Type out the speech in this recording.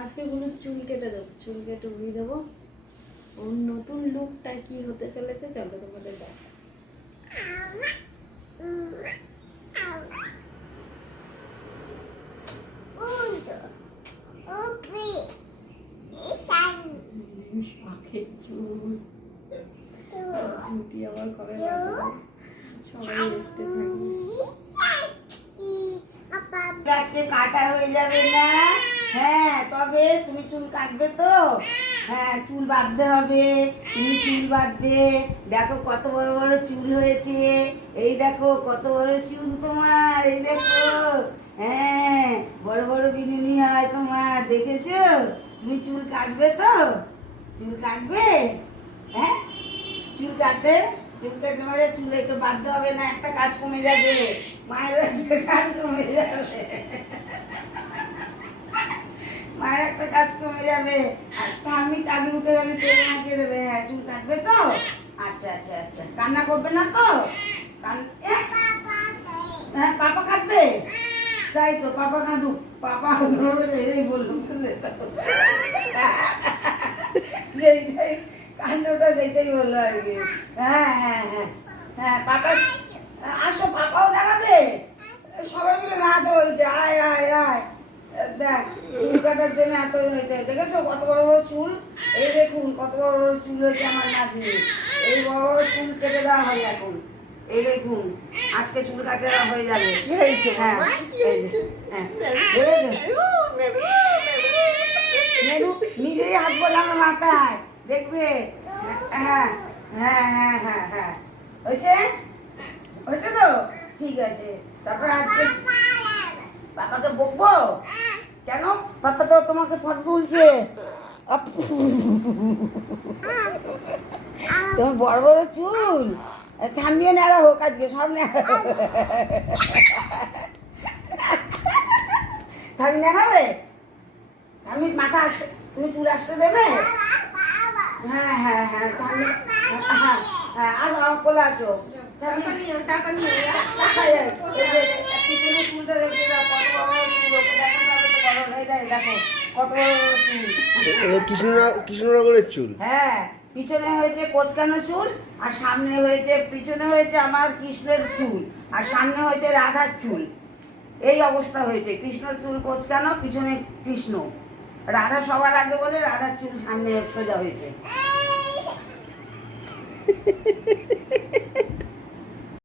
আজকে কোনো চুল কেটে দেবো, চুল কেটে উড়িয়ে দেবো। ওর নতুন লুকটা কি হতে চলেছে চলো তোমাদের দেখ। চুল ছুটি আবার কবে সবাই রেস্টে থাকবে। আজকে কাটা হয়ে যাবে না? হ্যাঁ, তবে তুমি চুল কাটবে তো? হ্যাঁ, চুল বাঁধতে হবে। তুমি চুল বাঁধবে। দেখো কত বড় বড় চুল হয়েছে। এই দেখো কত বড় চুল তোমার। এই দেখো, হ্যাঁ, বড় বড় বিনুনি হয় তোমার, দেখেছো? তুমি চুল কাটবে তো? চুল কাটবে? হ্যাঁ, চুল কাটবে। চুল কাটতে মানে চুল একটু বাঁধতে হবে না, একটা কাজ কমে যাবে। মায়ের একটা কাজ কমে যাবে। মায়ের একটা কাজ কমে যাবে। আর আমি টাকলুতে গেলে তেল মাখিয়ে দেবে। হ্যাঁ, চুল কাটবে তো? আচ্ছা আচ্ছা আচ্ছা, কান্না করবে না তো? হ্যাঁ, পাপা কাটবে? তাই তো, পাপা কাঁদুক। পাপা এই বললাম, সেইটাই কান্ডটা, সেইটাই বললো আর কি। হ্যাঁ হ্যাঁ হ্যাঁ হ্যাঁ, পাপা আসো, পাপাও দাঁড়াবে। সবাই মিলে দাঁড়াতে বলছে। আয় আয় আয়, দেখ চুল কাটার জন্য এত হয়েছে, দেখেছো কত বড় বড় চুল। এই দেখুন কত বড় বড় চুল হয়েছে আমার নাতনি। এই বড় বড় চুল কেটে দেওয়া হয় এখন। এই দেখুন, আজকে চুল কাটে দেওয়া হয়ে যাবে। হ্যাঁ, নিজেই হাত বললাম মাথায়, দেখবে। হ্যাঁ হ্যাঁ হ্যাঁ হ্যাঁ হ্যাঁ, হয়েছে হয়েছে তো? ঠিক আছে। তারপর আজকে পাপাকে বকবো কেন? পাপা তো তোমাকে ফটো তুলছে। তোমার বড় বড় চুল, থামিয়ে নেড়া হোক আজকে, সব নেড়া। থামি নেড়াবে? আমি মাথা আসতে, তুমি চুল আসতে দেবে? হ্যাঁ হ্যাঁ হ্যাঁ, থামি। হ্যাঁ হ্যাঁ, আসো আমার কোলে আসো। পিছনে চুলটা রেখে দাও, কত বড় চুল। ওকে দেখাতে হবে তো, বড় হয়ে যায়। দেখো কত বড় চুল। কৃষ্ণনগরের চুল। হ্যাঁ, পিছনে হয়েছে কোচকানো চুল, আর সামনে হয়েছে, পিছনে হয়েছে আমার কৃষ্ণের চুল, আর সামনে হয়েছে রাধার চুল। এই অবস্থা হয়েছে, কৃষ্ণর চুল কোচকানো, পিছনে কৃষ্ণ। রাধা সবার আগে বলে, রাধার চুল সামনে সোজা হয়েছে।